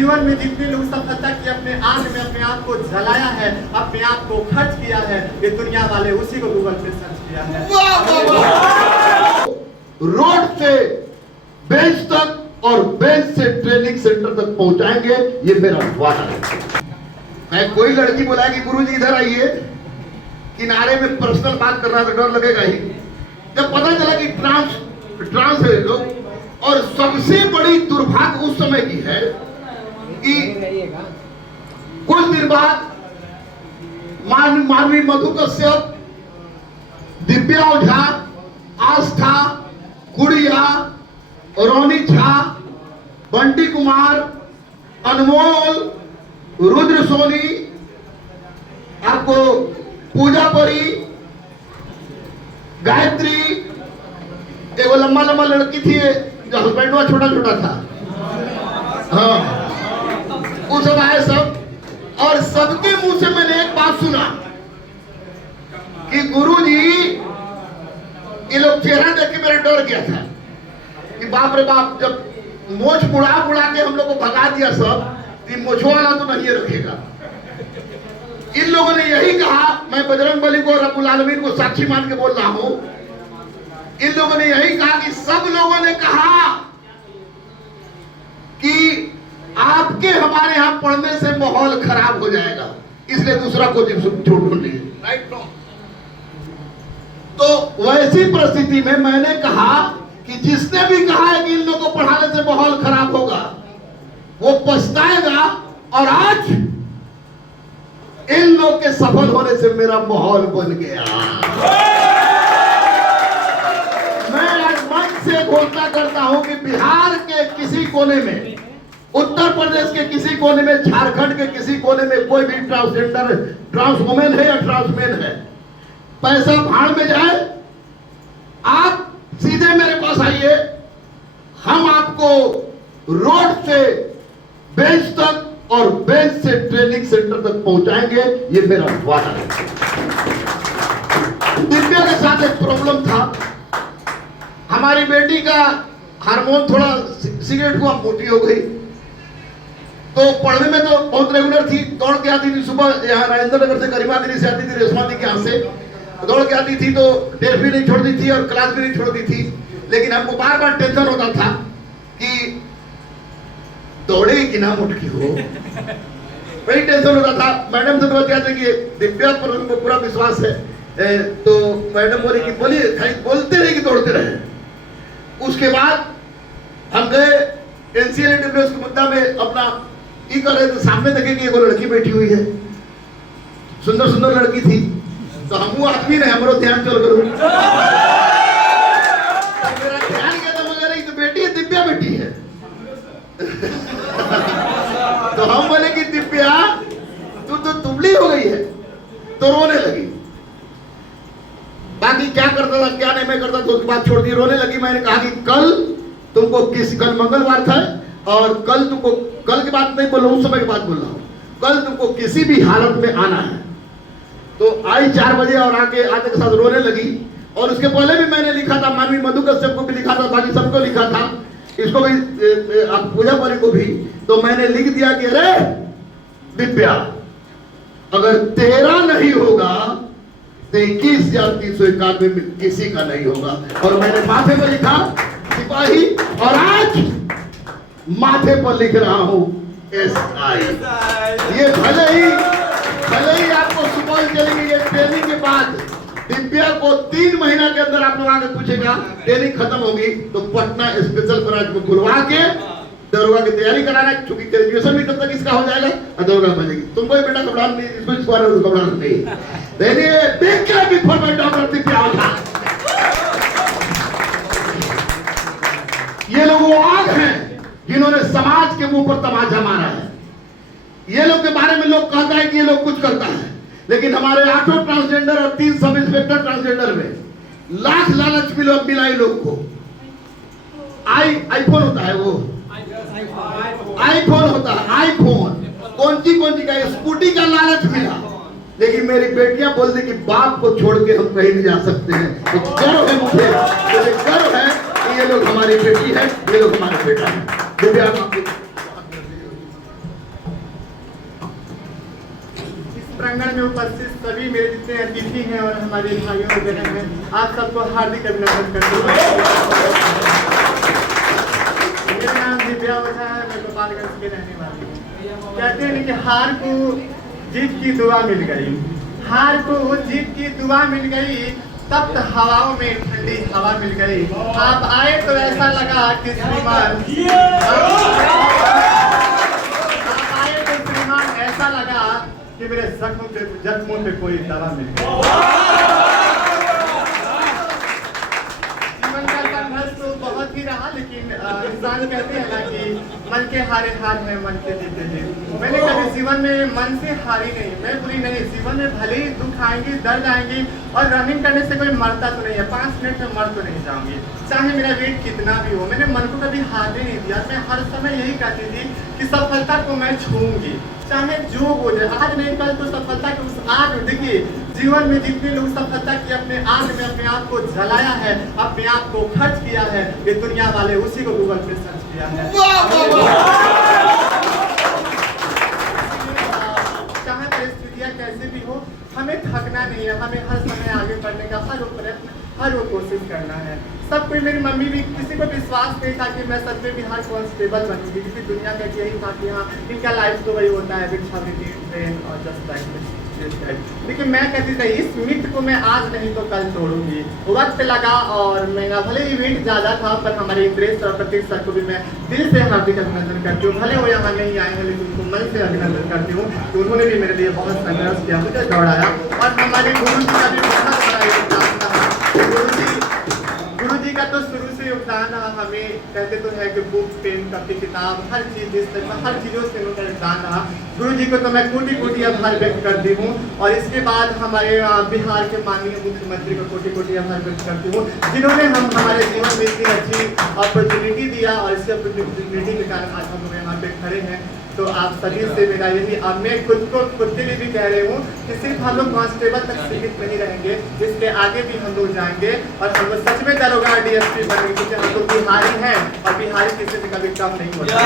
जीवन में जितने लोग सफलता की अपने आग में अपने आप को जलाया है, अपने आप को खर्च किया है, ये दुनिया वाले उसी को गूगल पे सर्च किया है। रोड से बेंच तक और बेंच से ट्रेनिंग सेंटर तक पहुंचाएंगे, ये मेरा वादा है। मैं कोई लड़की बुलाएगी गुरुजी इधर आइए, किनारे में पर्सनल बात करना तो डर लगेगा ही। जब पता चला कि ट्रांस है लोग, और सबसे बड़ी दुर्भाग्य उस समय की है कि कुछ दिन बाद मानवी मधु कश्यप, दिव्या ओझा, आस्था, गुड़िया, रोनी झा, बंटी कुमार, अनमोल, रुद्र सोनी, आपको पूजा परी, गायत्री, एक लंबा लंबा लड़की थी जो हस्बैंड हुआ छोटा छोटा था, हाँ, वो सब आए सब। और सबके मुंह से मैंने एक बात सुना कि गुरुजी, ये लोग चेहरा देख के मेरा डर गया था कि बाप रे बाप, जब मोछ बुढ़ा के हम लोग को भगा दिया सब, तो मोछो वाला तो नहीं रखेगा। इन लोगों ने यही कहा, मैं बजरंग बली को, रब्बुल आलमीन को साक्षी मान के बोल रहा हूं, इन लोगों ने यही कहा कि सब लोगों ने कहा कि आपके हमारे यहां पढ़ने से माहौल खराब हो जाएगा, इसलिए दूसरा कोचिंग ढूंढ लीजिए, राइट नो। तो वैसी परिस्थिति में मैंने कहा कि जिसने भी कहा है कि इन लोगों को पढ़ाने से माहौल खराब होगा, वो पछताएगा। और आज इन लोग के सफल होने से मेरा माहौल बन गया। मैं आज मंच से घोषणा करता हूं कि बिहार के किसी कोने में, उत्तर प्रदेश के किसी कोने में, झारखंड के किसी कोने में कोई भी ट्रांसजेंडर, ट्रांसवुमेन है या ट्रांसमेन है, पैसा भाड़ में जाए, आप सीधे मेरे पास आइए, हम आपको रोड से बेंच तक और बेंच से ट्रेनिंग सेंटर तक पहुंचाएंगे, ये मेरा वादा है। दिव्या के साथ एक प्रॉब्लम था, हमारी बेटी का हार्मोन थोड़ा सिगरेट हुआ, मोटी हो गई, तो पढ़ने में तो बहुत रेगुलर थी, दौड़ के आती थी सुबह, यहाँ राजेंद्र नगर से गरिमागिरी से आती थी, रेशमा दी के यहाँ से दौड़ के आती थी, तो डेट भी नहीं छोड़ती थी और क्लास भी नहीं छोड़ती थी। लेकिन हमको बार बार टेंशन होता था कि दौड़ेगी कि ना मुटकी हो, बड़ी टेंशन होता था। मैडम से तो कहते कि दिव्या पर उनको पूरा विश्वास है, तो मैडम बोली कि बोलिए, खाली बोलते रहे कि दौड़ते रहे। उसके बाद हम गए एनसीएलटी के मुद्दा में अपना ये कर रहे थे, सामने देखे कि एक लड़की बैठी हुई है, सुंदर सुंदर लड़की थी, तो हम आदमी ने हमरो ध्यान चल करो, मेरा ध्यान गया तो मगर तो बेटी है, दिव्या बेटी है। तो हम बोले कि दिव्या तू तो दुबली हो गई है, तो रोने लगी। बाकी क्या करता था क्या नहीं मैं करता था, उसके बाद छोड़ दी, रोने लगी। मैंने कहा कि कल तुमको कल मंगलवार था और कल तुमको, कल की बात नहीं बोल रहा हूं, उस समय की बात बोल रहा हूं, कल तुमको किसी भी हालत में आना है। तो आई 4 बजे और आके आते के साथ रोने लगी। और उसके पहले भी मैंने लिखा था, मानवी मधु कश्यप को भी लिखा था, बाकी सबको लिखा था, इसको भी, पूजा परी को भी। तो मैंने लिख दिया कि अरे दिव्या, अगर तेरा नहीं होगा तो 21,391 में किसी का नहीं होगा। और मैंने माथे पर लिखा सिपाही, और आज माथे पर लिख रहा हूं SI। ये भले ही आपको सुपौल चलेंगे, ये ट्रेनिंग के बाद दिव्या को 3 महीना के अंदर आप लोग आगे पूछेगा, ट्रेनिंग खत्म होगी तो पटना स्पेशल ब्रांच में खुलवा के दरोगा की तैयारी कराना, क्योंक't ग्रेजुएशन भी तब तक इसका हो जाएगा और दरोगा बनेगी। तुमको बेटा घबराना नहीं, इसको इस बारे में घबराना नहीं। देखिए देख के भी फॉर डॉक्टर दिव्या ओझा, ये लोग वो आग हैं जिन्होंने समाज के मुंह पर तमाचा मारा है। ये लोग के बारे में लोग कहता है कि ये लोग कुछ करता है, लेकिन हमारे 8 ट्रांसजेंडर और 3 सब इंस्पेक्टर ट्रांसजेंडर में लाख लालच मिला ये लोग को। आईफोन होता है, वो आईफोन होता है, आईफोन कौन सी का स्कूटी का लालच मिला। लेकिन मेरी बेटियां बोल दी कि बाप को छोड़ के हम कहीं नहीं जा सकते हैं। तो गर्व है मुझे, गर्व है कि ये लोग हमारी बेटी है, ये लोग हमारा बेटा है। दिव्या प्रांगण में उपस्थित सभी मेरे जितने अतिथि हैं और हमारे भाइयों वगैरह हैं, आप सबको हार्दिक अभिनंदन करते हुए मेरा नाम दिव्या ओझा है, मैं गोपालगंज के रहने वाली हूँ। कहते हैं कि हार को जीत की दुआ मिल गई, हार को जीत की दुआ मिल गई, तप्त हवाओं में ठंडी हवा मिल गई। आप आए तो ऐसा लगा कि श्रीमान, आप आए तो श्रीमान ऐसा लगा कि मेरे जख्मों पे कोई दवा मिल गई। जीवन का संघर्ष तो बहुत ही रहा, लेकिन इंसान कहते हैं ना कि मन के हारे हार है, मन के जीते जीत। मैंने कभी जीवन में मन से हारी नहीं, मैं बुरी नहीं। जीवन में भले ही दुख आएंगे, दर्द आएंगे, और रनिंग करने से कोई मरता तो नहीं है, 5 मिनट में मर तो नहीं जाऊंगी, चाहे मेरा वेट कितना भी हो। मैंने मन को कभी हारने नहीं दिया। मैं हर समय यही कहती थी कि सफलता को मैं छूऊंगी, चाहे जो हो जाए, आज नहीं कल तो सफलता को। आज देखिए, जीवन में जितने लोग सफलता की अपने आग में अपने आप को जलाया है, अपने आप को खर्च किया है, ये दुनिया वाले उसी को गूगल पे सर्च किया है। चाहे परिस्थितियां कैसे भी हो, हमें थकना नहीं है, हमें हर समय आगे बढ़ने का हर प्रयत्न, हर वो कोशिश करना है। सब कोई, मेरी मम्मी भी, किसी को विश्वास नहीं था कि मैं सच में बिहार कांस्टेबल बनूंगी, क्योंकि दुनिया का यही था कि हाँ, इनका लाइफ तो वही होता है, भिक्षावृत्ति, ट्रेन और जस्ट लाइक। लेकिन मैं कहती थी इस मिथ को मैं आज नहीं तो कल तोड़ूंगी। वक्त लगा और मेरा भले ही वेट ज़्यादा था, पर हमारे इंद्रेश और प्रतीक सर को भी मैं दिल से हार्दिक अभिनंदन करती हूँ। भले वो यहाँ नहीं आए हैं, लेकिन उनको मन से अभिनंदन करती हूँ कि उन्होंने भी मेरे लिए बहुत संघर्ष किया, मुझे दौड़ाया। और हमारे गुरु जी का भी बहुत बड़ा योगदान रहा। गुरु जी का तो शुरू से योगदान रहा। हमें कहते तो है कि बुक, पेन, कॉपी, किताब, हर चीज़, इस तरह हर चीज़ों से उनका योगदान रहा। गुरु जी को तो मैं कोटि कोटि आभार व्यक्त करती हूँ। और इसके बाद हमारे बिहार के माननीय मुख्यमंत्री को कोटि कोटि आभार व्यक्त करती हूँ, जिन्होंने हमारे जीवन में इतनी अच्छी अपॉर्चुनिटी दिया, और इस अपॉर्चुनिटी के कारण आज हम लोग यहाँ पे खड़े हैं। तो आप सभी से मेरा यही, अब मैं खुद के लिए भी कह रही हूँ कि सिर्फ हम लोग कांस्टेबल तक सीमित नहीं रहेंगे, इसके आगे भी हम लोग जाएंगे, और हम लोग सच में दरोगा, DSP बनेंगे, क्योंकि हम लोग बिहारी हैं, और बिहारी किसी से कभी कम नहीं होता।